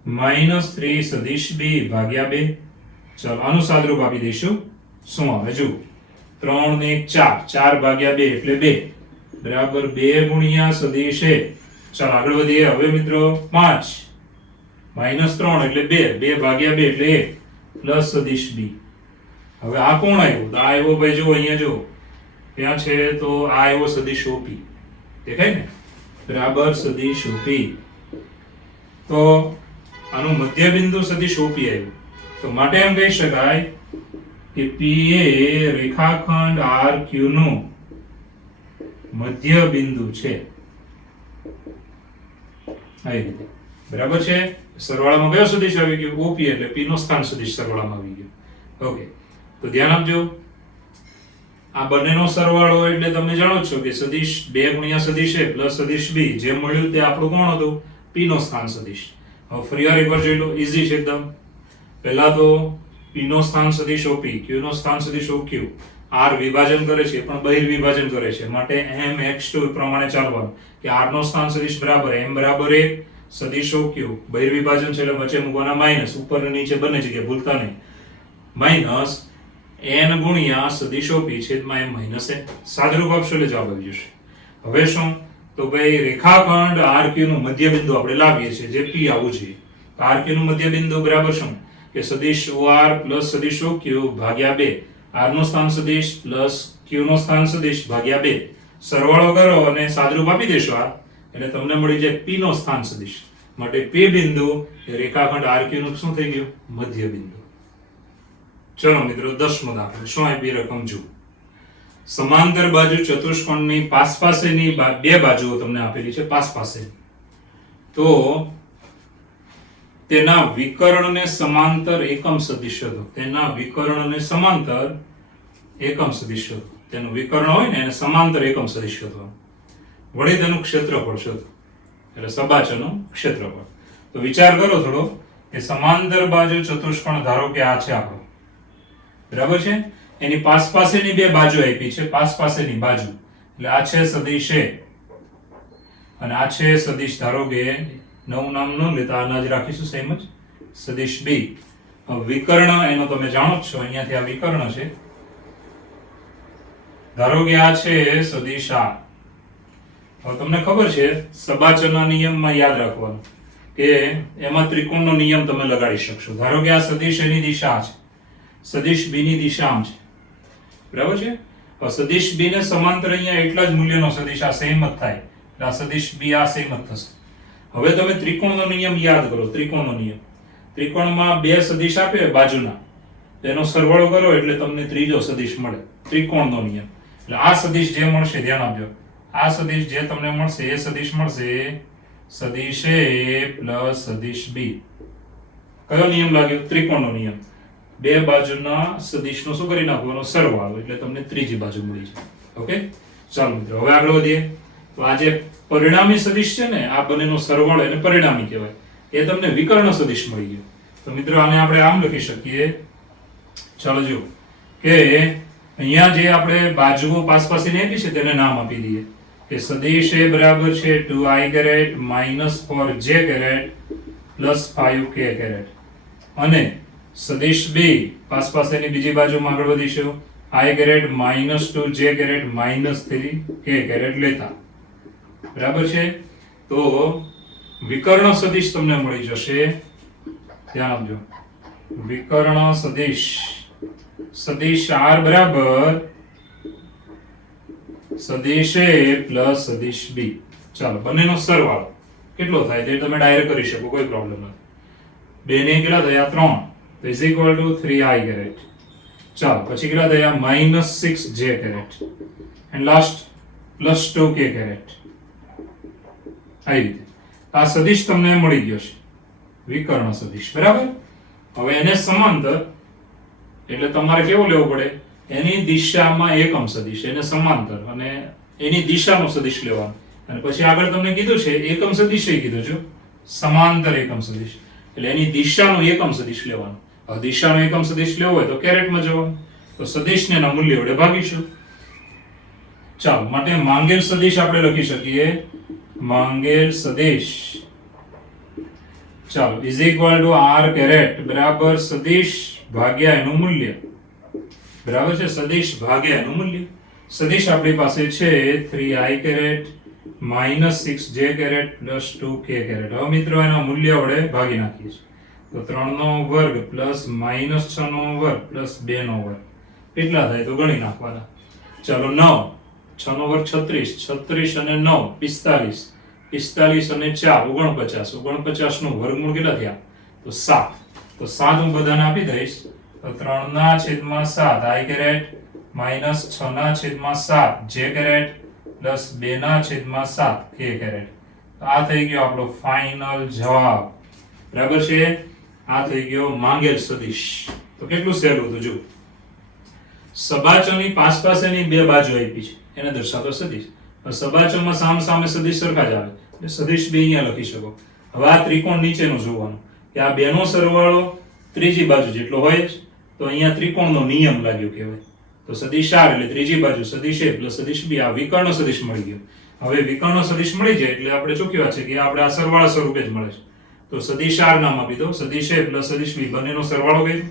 -3 સદિશ B ભાગ્યા 2. ચાલો, આનું સાદરૂપ આપી દઈશું. શું આવે? જો 3 ને 4, 4 ભાગ્યા 2 એટલે 2 બરાબર 2 ગુણ્યા સદિશ A. ચાલો આગળ વધીએ. હવે મિત્રો 5 -3 એટલે 2, 2 ભાગ્યા 2 એટલે 1 પ્લસ સદિશ B. હવે આ કોણ આવ્યું? તો આ આવ્યો ભાઈ, જો અહીંયા જો ત્યાં છે, તો આ આવ્યો સદિશ OP. દેખાય ને? બરાબર સદિશ OP. તો આનું મધ્ય બિંદુ સદિશ OP આવ્યું. તો માટે એમ કહી શકાય કે P એ રેખાખંડ RQ નું મધ્ય બિંદુ છે. આવી રીતે. બરાબર છે? સરવાળામાં કયો સદિશ આવી ગયો? OP એટલે P નો સ્થાન સદિશ સરવાળામાં આવી ગયો. ઓકે, તો ધ્યાન આપજો. આ બંનેનો સરવાળો એટલે તમે જાણો છો કે સદિશ 2 ગુણ્યા સદિશ A પ્લસ સદિશ B જે મળ્યું તે આપણું કોણ હતું? P નો સ્થાન સદિશ. હવે ફરીવાર એકવાર જોઈ લો, ઈઝી છે એકદમ. પહેલા તો P નો સ્થાન સદિશ OP, Q નો સ્થાન સદિશ OQ, r વિભાજન કરે છે પણ બહિર્વિભાજન કરે છે, માટે mx2 પ્રમાણે ચાલવાનું કે r નો સ્થાન સદિશ બરાબર m બરાબર 1 સદિશો q બહિર્વિભાજન છે એટલે વચ્ચે મૂકવાના માઈનસ, ઉપર અને નીચે બંને જગ્યાએ ભૂલતા નહીં, માઈનસ n ગુણ્યા સદિશો p છેદમાં m માઈનસ n. સાદુરૂપ આપશો એટલે જવાબ આવી જશે. હવે શું તો ભાઈ રેખાખંડ rq નું મધ્યબિંદુ આપણે લાવીએ છીએ જે p આવવું જોઈએ. rq નું મધ્યબિંદુ બરાબર શું કે સદિશ or પ્લસ સદિશો q ભાગ્યા 2, r નો સ્થાન સદિશ પ્લસ q નો સ્થાન સદિશ ભાગ્યા 2, સરવાળો કરો અને સાદુરૂપ આપી દેશો આ એટલે તમને મળી જાય p નો સ્થાન સદિશ. માટે p બિંદુ એ રેખાખંડ rq નું શું થઈ ગયું મધ્યબિંદુ. ચલો મિત્રો 10મો દાખલો. શું આપી રકમ જુઓ. સમાંતર બાજુ ચતુષ્કોણની પાસપાસેની બે બાજુઓ તમને આપેલી છે પાસપાસેની, તો તેના વિકર્ણને સમાંતર એકમ સદિશ શોધો. તેના વિકર્ણને સમાંતર એકમ સદિશ શોધો. તેનું વિકર્ણ હોય ને એને સમાંતર એકમ સદિશ શોધો. વળી તેનું ક્ષેત્રફળ શોધો એટલે સબાચનું ક્ષેત્રફળ. તો વિચાર કરો થોડો કે સમાંતર બાજુ ચતુષ્કોણ ધારો કે આ છે આપણો, બરાબર છે, એની પાસપાસેની બે બાજુ આપી છે, પાસપાસેની બાજુ એટલે આ છે સદિશ A અને આ છે સદિશ ધારો કે નવું નામ ન લેતા આના જ રાખીશું સેમ જ સદિશ B. વિકર્ણ એનો તમે જાણો જ છો, અહીંયાથી આ વિકર્ણ છે, ધારો કે આ છે સદિશ A. હવે તમને ખબર છે સબાચના નિયમમાં યાદ રાખવાનું કે એમાં ત્રિકોણનો નિયમ તમે લગાડી શકશો. ધારો કે આ સદિશ એની દિશા છે, સદિશ b ની દિશા આમ છે, બરાબર છે. હવે સદિશ b ને સમાંતર અહીંયા એટલા જ મૂલ્યનો સદિશ આ સેમ જ થાય એટલે આ સદિશ b આ સેમ જ થશે. હવે તમે ત્રિકોણનો નિયમ યાદ કરો. ત્રિકોણનો નિયમ, ત્રિકોણમાં બે સદિશ આપે બાજુના, તેનો સરવાળો કરો એટલે તમને ત્રીજો સદિશ મળે. ત્રિકોણનો નિયમ એટલે આ સદિશ જે મળશે ધ્યાન આપજો, આ સદિશ જે તમને મળશે એ સદિશ મળશે સદિશ A પ્લસ સદિશ B. કયો નિયમ લાગ્યો? ત્રિકોણનો નિયમ. બે બાજુના સદિશનો શું કરી નાખવાનો સરવાળો એટલે તમને ત્રીજી બાજુ મળી જાય. ઓકે, ચાલો મિત્રો હવે આગળ વધીએ. તો આ જે પરિણામી સદિશ છે ને આ બંનેનો સરવાળો એને પરિણામી કહેવાય, એ તમને વિકર્ણ સદિશ મળી ગયો. તો મિત્રો આને આપણે આમ લખી શકીએ. ચાલો જુઓ કે અહીંયા જે આપણે બાજુઓ પાસપાસની આપી છે તેને નામ આપી દઈએ કે સદિશ A બરાબર છે 2i caret minus 4j caret plus 5k caret, અને સદિશ B પાસપાસની બીજી બાજુમાં આગળ વધીશું i caret minus 2j caret minus 3k caret લેતા, બરાબર છે. તો વિકર્ણ સદિશ તમને મળી જશે, ધ્યાન આપજો. વિકર્ણ સદિશ સદિશ R બરાબર સદિશ A પ્લસ સદિશ B. ચાલો બંનેનો સરવાળો કેટલો થાય તે તમે ડાયરેક્ટ કરી શકો, કોઈ પ્રોબ્લેમ નથી. બે ને કેટલા થયા 3 તો is equal to 3i caret. ચાલો પછી કેટલા થયા minus 6j caret and last plus 2k caret. આવી રીતે આ સદિશ તમને મળી ગયો છે વિકર્ણ સદિશ, બરાબર. હવે એને સમાંતર એટલે તમારે કેવો લેવો પડે? એની દિશામાં એકમ સદિશ, એને સમાંતર અને એની દિશાનો સદિશ લેવાનો. અને પછી આગળ તમને કીધું છે એકમ સદિશ એ કીધું છે સમાંતર એકમ સદિશ એટલે એની દિશાનો એકમ સદિશ લેવાનો. હવે દિશાનો એકમ સદિશ લેવો હોય તો કેરેટમાં જવાનું, તો સદિશને એના મૂલ્ય વડે ભાગીશું. ચાલો માટે માંગેલ સદિશ આપણે લખી શકીએ માંગેલ સદિશ, ચાલો is equal to r caret બરાબર સદિશ ભાગ્યા એનું મૂલ્ય, બરાબર છે, સદિશ ભાગ્યા એનું મૂલ્ય. સદિશ આપણી પાસે છે 3i caret minus 6j caret plus 2k caret. હવે મિત્રો એના મૂલ્ય વડે ભાગી નાખીએ છીએ તો 3 નો વર્ગ પ્લસ માઇનસ 6 નો વર્ગ પ્લસ 2 નો વર્ગ કેટલા થાય તો ગણી નાખવાના. ચાલો 9, 6 નો વર્ગ 36, 36 અને 9 45, 45 અને 4 49, 49 નું વર્ગમૂળ કેટલા થયા તો 7. તો 7 હું બધાને આપી દઈશ તો 3 ના છેદમાં 7 i કેરેટ માઇનસ 6 ના છેદમાં 7 j કેરેટ પ્લસ 2 ના છેદમાં 7 k કેરેટ. આ થઈ ગયો આપણો ફાઇનલ જવાબ, બરાબર છે. આ થઈ ગયો માંગેલ સદિશ. તો કેટલું સહેલું હતું જો. સબાચોની પાસપાસેની બે બાજુ આપી છે એને દર્શાવતો સદિશ. સબાચોમાં સામ સામે સદિશ સરખા જ આવે એટલે સદિશ બે અહીંયા લખી શકો. હવે આ ત્રિકોણ નીચેનું જોવાનું કે આ બેનો સરવાળો ત્રીજી બાજુ જેટલો હોય જ, તો અહીંયા ત્રિકોણનો નિયમ લાગ્યો કહેવાય. તો સદિશ આર એટલે ત્રીજી બાજુ સદિશ એ પ્લસ સદિશ બી, આ વિકર્ણ સદિશ મળી ગયો. હવે વિકર્ણ સદિશ મળી જાય એટલે આપણે શું કહેવા છે કે આપણે આ સરવાળા સ્વરૂપે જ મળે છે. તો સદિશ આર નામ આપી દો, સદિશ એ પ્લસ સદિશ બી બંનેનો સરવાળો કર્યો.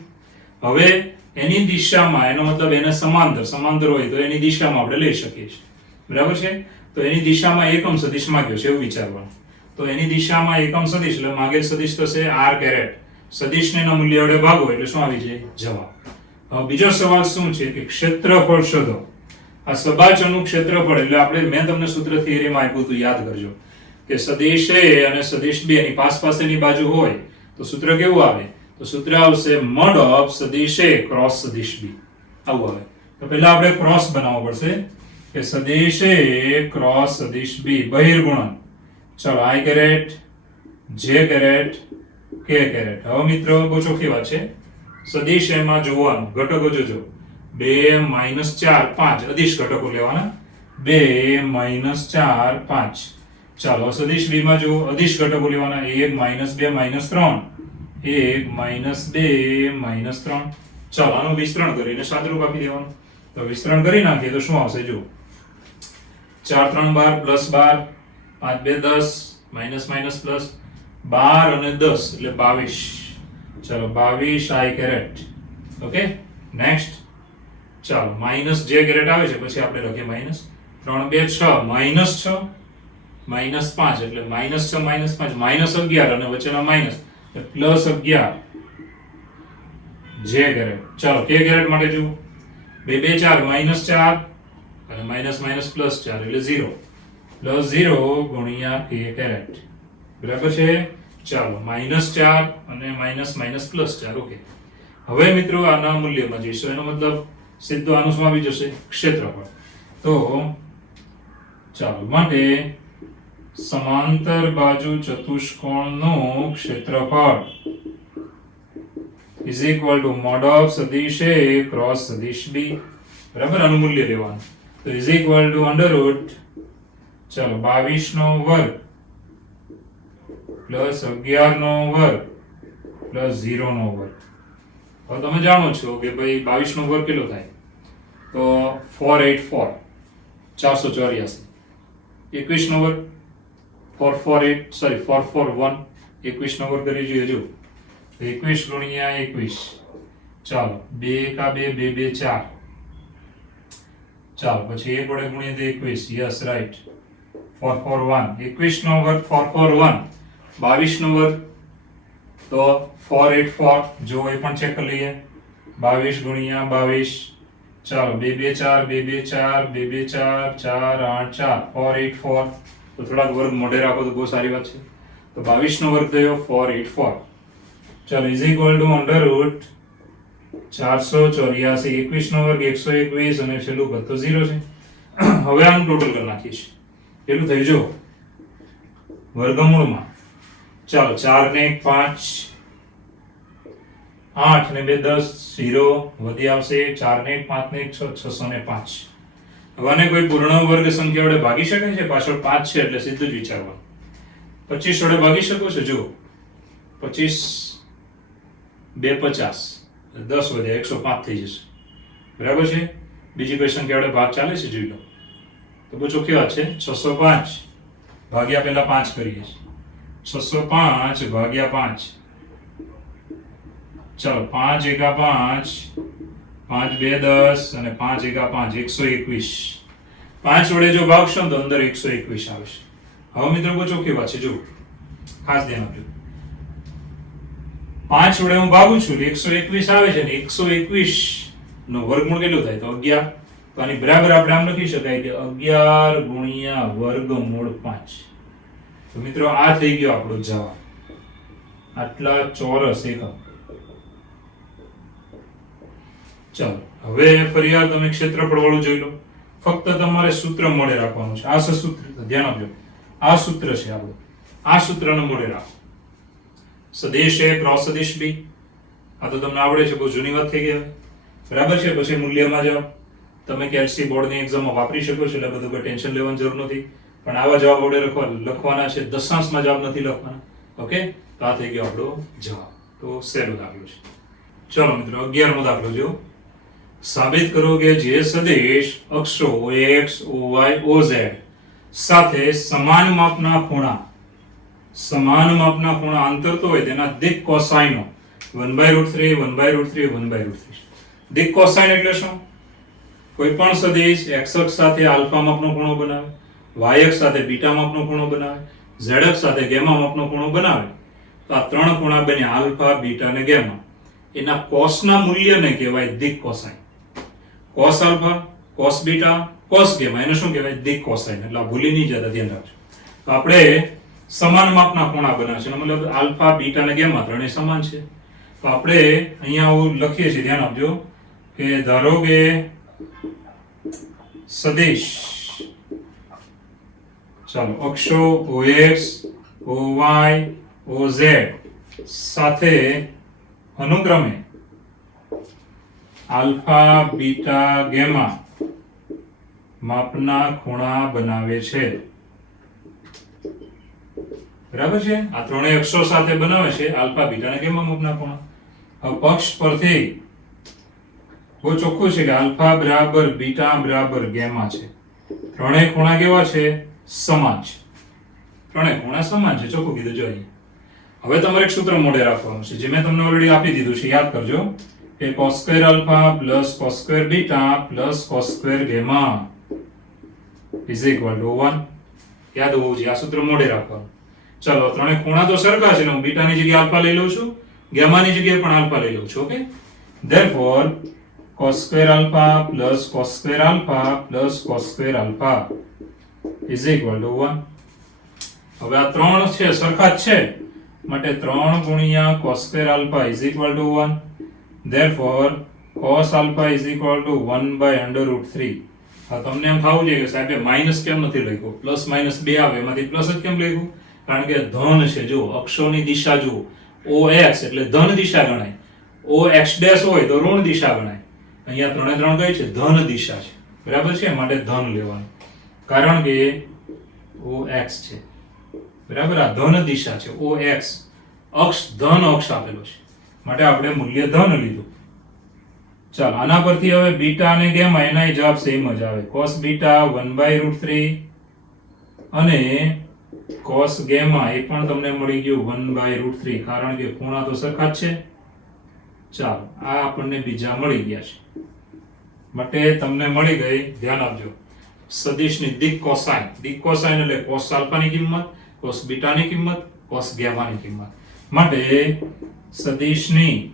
હવે એની દિશામાં, એનો મતલબ એને સમાંતર હોય તો એની દિશામાં આપણે લઈ શકીએ છીએ, બરાબર છે. તો એની દિશામાં એકમ સદિશ માંગ્યો છે એવું વિચારવાનું. તો એની દિશામાં એકમ સદિશ એટલે માગેલ સદિશ થશે r કેરેટ. સદિશને એના મૂલ્ય વડે ભાગો એટલે શું આવી જાય? જવાબ. હવે બીજો સવાલ શું છે કે ક્ષેત્રફળ શોધો. આ સબાચરનું ક્ષેત્રફળ એટલે આપણે મેં તમને સૂત્ર થિયરીમાં આપ્યું હતું, યાદ કરજો કે સદિશ a અને સદિશ b એની પાસેની બાજુ હોય તો સૂત્ર કેવું આવે? તો સૂત્ર આવશે mod of સદિશ a ક્રોસ સદિશ b. આવું આવે. તો પહેલા આપણે ક્રોસ બનાવવો પડશે કે સદિશ a ક્રોસ સદિશ b બહિર્ગુણન. ચલો i caret j caret k caret. હવે મિત્રો બહુ ચોખ્ખી વાત છે, સદિશ એમાં જોવાનું ઘટકો જોજો 2 -4 5 અદિશ ઘટકો લેવાના 2 -4 5. ચાલો સદિશ b માં જો અદિશ ઘટકો લેવાના 1 -2 -3 1 -2 -3. ચાલો આનું વિસ્તરણ કરીને સાદરૂપ આપી દેવાનું. તો વિસ્તરણ કરી નાખીએ તો શું આવશે? જો 4 3 12 +12 5 2 10 માઇનસ માઇનસ પ્લસ 12 અને 10 એટલે 22. ચલો 22 i કેરેટ. Okay next. ચાલો માઇનસ જે કેરેટ આવે છે પછી આપણે લખીએ માઇનસ 3 2 6 -6 -5 એટલે -6 -5 -11 અને વચ્ચેના માઇનસ એટલે +11 જે કેરેટ. ચાલો કે કેરેટ માટે જુઓ 2 2 4 -4 અને માઇનસ +4 એટલે 0 +0 ગુણ્યા k કેરેટ. બરાબર છે. ચાલો -4 અને +4. ઓકે હવે મિત્રો આના મૂલ્યમાં જઈશું, એનો મતલબ સીધું આનું શું આવી જશે? ક્ષેત્રફળ. તો ચાલો માટે સમાંતર બાજુ ચતુષ્કોણનું ક્ષેત્રફળ is equal to mod of સદિશ a ક્રોસ સદિશ b. બરાબર, આનું મૂલ્ય લેવાનું. તો is equal to under root ચાલો 22 નો વર્ગ પ્લસ 11 નો વર્ગ પ્લસ 0 નો વર્ગ. હવે તમે જાણો છો કે ભાઈ 22 નો વર્ગ કેટલો થાય? તો 484 484. 21 નો વર્ગ 441 21 નો વર્ગ કરી જોઈએ. જો 21 ગુણ્યા 21. ચાલો 2 કા 2 2 2 4. ચાલો પછી 1 વડે ગુણીએ તો 21. Yes right 441. 21 નો વર્ગ 441. 22 નો વર્ગ તો 484. જો એ પણ ચેક કરી લઈએ 22 ગુણ્યા 22. ચાલો 2 2 4 2 2 4 2 2 4 4 8 4 484. તો થોડાક વર્ગ મોઢે રાખો તો બહુ સારી વાત છે. તો 22 નો વર્ગ થયો 484. ચાલો is equal two under route 484. 21 નો વર્ગ 121 અને છેલ્લું પદ તો 0 છે. હવે આનું ટોટલ કરી નાખીએ છીએ. કેટલું થયું જો વર્ગમૂળમાં. ચાલો 4 ને 1 5 8 ને 2 10 0 વધી આવશે 4 ને 1 5 ને 1 6 605. હવે આને કોઈ પૂર્ણ વર્ગ સંખ્યા વડે ભાગી શકાય છે? પાછળ 5 છે એટલે સીધું જ વિચારવાનું. 25 વડે ભાગી શકો છો? જો 25 2 50 10 વધે 105 થઈ જશે. બરાબર છે. બીજી કોઈ સંખ્યા વડે ભાગ ચાલે છે? જોઈ લો. તો બહુ ચોખ્ખી વાત છે. 605 ભાગ્યા પહેલા 5 કરીએ છીએ. 605 ભાગ્યા 5. ચાલો 5 એકા 5 5 2 10 અને 5 એકા 5 121. 5 વડે જો ભાગશો તો અંદર 121 આવશે. હવે મિત્રો બહુ ચોખ્ખી વાત છે. જો ખાસ ધ્યાન આપજો. 5 વડે હું ભાગું છું એટલે 121 આવે છે ને 121 નો વર્ગમૂળ કેટલું થાય? તો 11. તો આની બરાબર આપણે આમ લખી શકાય કે 11 ગુણ્યા વર્ગમૂળ 5. તો મિત્રો આ થઈ ગયો આપણો જવાબ. આટલા ચોરસ એકમ. ચાલો હવે ફરીવાર તમે ક્ષેત્રફળ વાળું જોઈ લો. ફક્ત તમારે સૂત્ર મોડે રાખવાનું છે. આ સૂત્ર ધ્યાન આપજો. આ સૂત્ર છે આપણું. આ સૂત્રને મોડે રાખો. સદિશ a ક્રોસ સદિશ b. આ તો તમને આવડે છે, બહુ જૂની વાત થઈ ગઈ. બરાબર છે. પછી મૂલ્યમાં જાઓ. તમે કેલ્સી બોર્ડની એક્ઝામમાં વાપરી શકો છો એટલે બધું કોઈ ટેન્શન લેવાની જરૂર નથી. પણ આવા જવાબ વડે લખવાના છે. દશાંશમાં જવાબ નથી લખવાના. ઓકે, તો આ થઈ ગયો આપણો જવાબ. તો સહેલો દાખલો છે. ચલો મિત્રો 11મો દાખલો જો. સાબિત કરો કે જે સદિશ અક્ષો OX, OY, OZ સાથે સમાન માપના ખૂણા અંતરતો હોય તેના દિક કોસાઇનો 1/√3, 1/√3, 1/√3. દિક કોસાઇન એટલે શું? કોઈ પણ સદિશ x અક્ષ સાથે આલ્ફા માપનો ખૂણો બનાવે, y અક્ષ સાથે બીટા માપનો ખૂણો બનાવે, z અક્ષ સાથે ગેમા માપનો ખૂણો બનાવે તો આ ત્રણ ખૂણા બન્યા આલ્ફા, બીટા અને ગેમા. એના કોસના મૂલ્યને કહેવાય દિક cosine. Cos alpha, cos beta, cos gamma એને શું કહેવાય? દિક કોસાઇન. એટલે આ ભૂલી નહીં જતા, ધ્યાન રાખજો. તો આપણે સમાન માપના ખૂણા બનાવશે મતલબ આલ્ફા, બીટા અને ગેમા ત્રણેય સમાન છે. તો આપણે અહીંયા આવું લખીએ છીએ, ધ્યાન આપજો કે ધારો કે સદિશ ચાલો અક્ષો OX, OY, OZ સાથે અનુક્રમે આલ્ફા, બીટા, ગેમા માપના ખૂણા બનાવે છે. બરાબર છે? આ ત્રણેય અક્ષો સાથે બનાવે છે આલ્ફા, બીટા અને ગેમા માપના ખૂણા. હવે પક્ષ પરથી બહુ ચોખ્ખું છે કે આલ્ફા બરાબર બીટા બરાબર ગેમા છે. ત્રણેય ખૂણા કેવા છે? સમાન છે. ત્રણેય ખૂણા સમાન છે, ચોખ્ખું કીધું. જો અહીં હવે તમારે એક સૂત્ર મોઢે રાખવાનું છે જે મેં તમને ઓલરેડી આપી દીધું છે, યાદ કરજો કે cos square alpha plus cos square beta plus cos square gamma is equal two 1. યાદ હોવું જોઈએ, આ સૂત્ર મોઢે રાખવાનું. ચલો, ત્રણેય ખૂણા તો સરખા છે ને હું બીટાની જગ્યાએ આલ્ફા લઈ લઉં છું, ગેમાની જગ્યાએ પણ આલ્ફા લઈ લઉં છું. Okay, therefore cos square alpha plus cos square alpha plus cos square alpha is equal two 1. હવે આ ત્રણ છે સરખા જ છે માટે 3 ગુણ્યા cos square alpha is equal two 1. Therefore cos alpha is equal two 1/√3. હા, તમને એમ થવું જોઈએ કે સાહેબ માઈનસ કેમ નથી લખ્યું? પ્લસ માઈનસ બે આવે એમાંથી પ્લસ જ કેમ લખ્યું? કારણ કે ધન છે. જો અક્ષોની દિશા જુઓ, OX એટલે ધન દિશા ગણાય, OX ડેશ હોય તો ઋણ દિશા ગણાય. અહીંયા ત્રણે ત્રણ કઈ છે? ધન દિશા છે. બરાબર છે? માટે ધન લેવાનું, કારણ કે OX છે. બરાબર, આ ધન દિશા છે. OX અક્ષ ધન અક્ષ આપેલો છે માટે આપણે મૂલ્ય ધન લીધું. ચાલો, આના પરથી હવે બીટા અને ગેમા એના જવાબ સેમ જ આવે. cos બીટા 1/√3 અને cos ગેમા એ પણ તમને મળી ગયું 1/√3, કારણ કે ખૂણા તો સરખા જ છે. ચાલો, આ આપણને બીજા મળી ગયા છે માટે તમને મળી ગઈ. ધ્યાન આપજો, સદિશની દિક કોસાઇન. દિક કોસાઇન એટલે cos આલ્ફાની કિંમત, cos બીટાની કિંમત, cos ગેમાની કિંમત. માટે સદિશની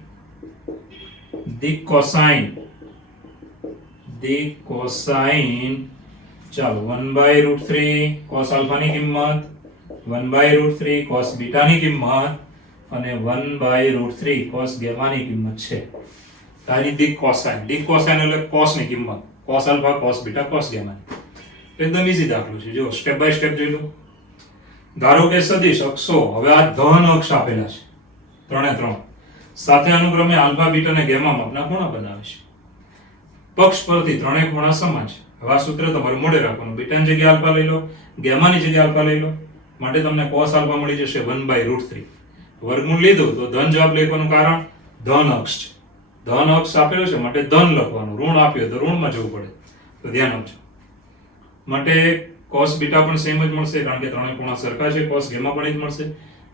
દિક કોસાઇન ચાલો 1/√3 cos આલ્ફાની કિંમત, 1/√3 cos બીટાની કિંમત અને 1/√3 cos ગેમાની કિંમત છે. તારી દિક કોસાઇન. દિક કોસાઇન એટલે cos ની કિંમત, cos alpha, cos beta, cos ગેમાની. એકદમ ઈઝી દાખલો છે. જો સ્ટેપ બાય સ્ટેપ જોઈ લો. ધારો કે સદિશ અક્ષો હવે આ ધન અક્ષ આપેલા છે ત્રણે ત્રણ સાથે અનુક્રમે આલ્ફા, બીટા અને ગેમા માપના ખૂણા બનાવે છે. પક્ષ પરથી ત્રણેય ખૂણા સમાન છે. હવે આ સૂત્ર તમારે મોઢે રાખવાનું. બીટાની જગ્યાએ આલ્ફા લઈ લો, ગેમાની જગ્યાએ આલ્ફા લઈ લો, માટે તમને cos આલ્ફા મળી જશે 1/√3. વર્ગમૂળ લીધું તો ધન જવાબ લખવાનું, કારણ ધન અક્ષ છે. ધન અક્ષ આપેલો છે માટે ધન લખવાનું, ઋણ આપ્યો તો ઋણમાં જવું પડે. તો ધ્યાન આપજો. માટે cos બીટા પણ સેમ જ મળશે કારણ કે ત્રણેય ખૂણા સરખા છે. cos ગેમા પણ જ મળશે.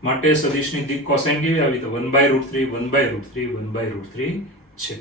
માટે સદિશની દિક કોસાઇન કેવી આવી? તો 1/√3, 1/√3, 1/√3 છે.